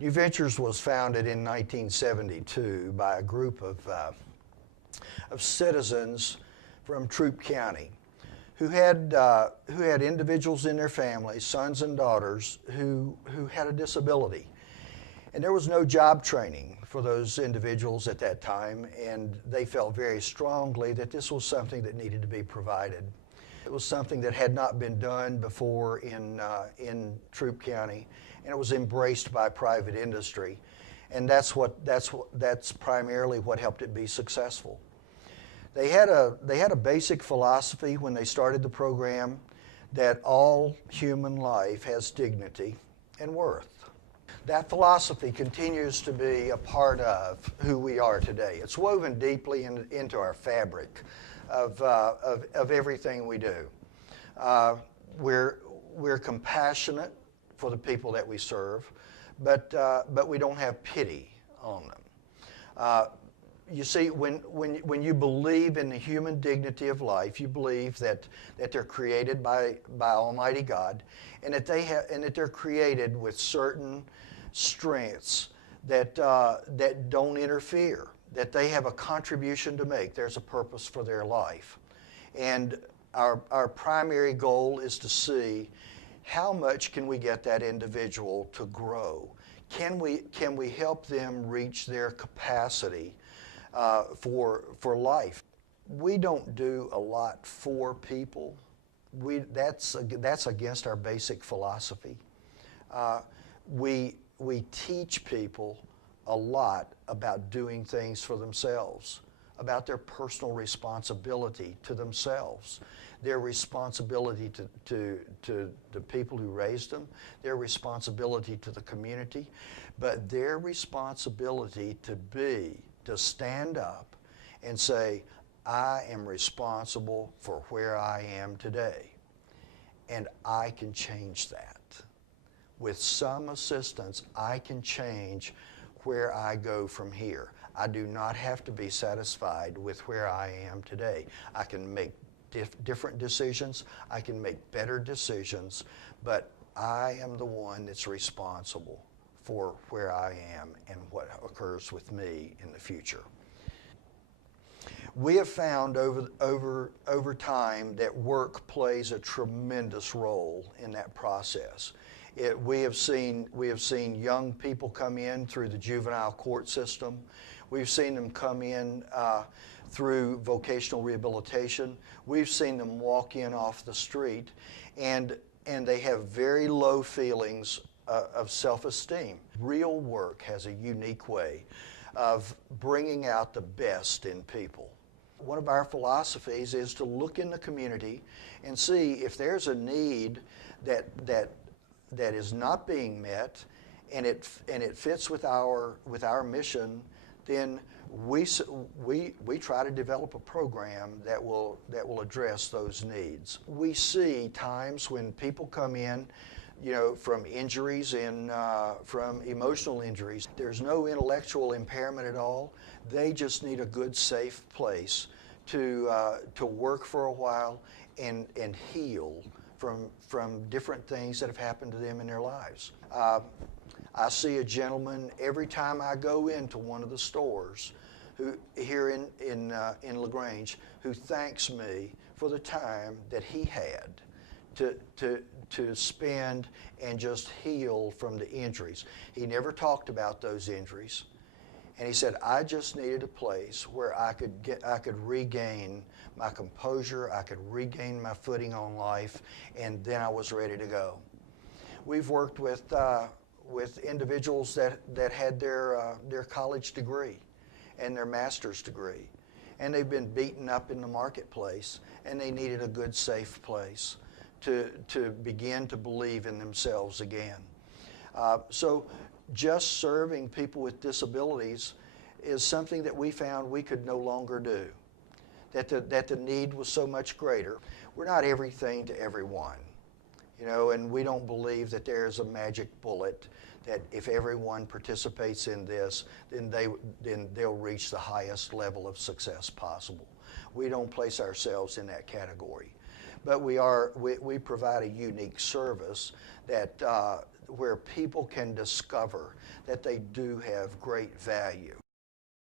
New Ventures was founded in 1972 by a group of citizens from Troup County who had individuals in their families, sons and daughters, who had a disability. And there was no job training for those individuals at that time, and they felt very strongly that this was something that needed to be provided. It was something that had not been done before in Troup County, and it was embraced by private industry, and that's primarily what helped it be successful. They had a basic philosophy when they started the program that all human life has dignity and worth. That philosophy continues to be a part of who we are today. It's woven deeply into our fabric of everything we do. We're compassionate for the people that we serve, but we don't have pity on them. You see, when you believe in the human dignity of life, you believe that they're created by Almighty God, and that they're created with certain strengths that don't interfere, that they have a contribution to make. There's a purpose for their life. And our primary goal is to see how much can we get that individual to grow. Can we help them reach their capacity for life? We don't do a lot for people. That's against our basic philosophy. We teach people a lot about doing things for themselves, about their personal responsibility to themselves, their responsibility to the people who raised them, their responsibility to the community, but their responsibility to stand up and say, I am responsible for where I am today, and I can change that. With some assistance, I can change where I go from here. I do not have to be satisfied with where I am today. I can make different decisions. I can make better decisions, but I am the one that's responsible for where I am and what occurs with me in the future. We have found over time that work plays a tremendous role in that process. We have seen young people come in through the juvenile court system. We've seen them come in through vocational rehabilitation. We've seen them walk in off the street, and they have very low feelings of self-esteem. Real work has a unique way of bringing out the best in people. One of our philosophies is to look in the community and see if there's a need that is not being met, and it fits with our mission. Then we try to develop a program that will address those needs. We see times when people come in, from injuries and from emotional injuries. There's no intellectual impairment at all. They just need a good, safe place to work for a while and heal from different things that have happened to them in their lives. I see a gentleman every time I go into one of the stores here in LaGrange who thanks me for the time that he had to spend and just heal from the injuries. He never talked about those injuries, and he said, I just needed a place where I could regain my composure, I could regain my footing on life, and then I was ready to go. We've worked with individuals that had their college degree and their master's degree, and they've been beaten up in the marketplace, and they needed a good, safe place to begin to believe in themselves again. So just serving people with disabilities is something that we found we could no longer do, that the need was so much greater. We're not everything to everyone, and we don't believe that there's a magic bullet that if everyone participates in this, then they'll reach the highest level of success possible. We don't place ourselves in that category. but we provide a unique service that where people can discover that they do have great value.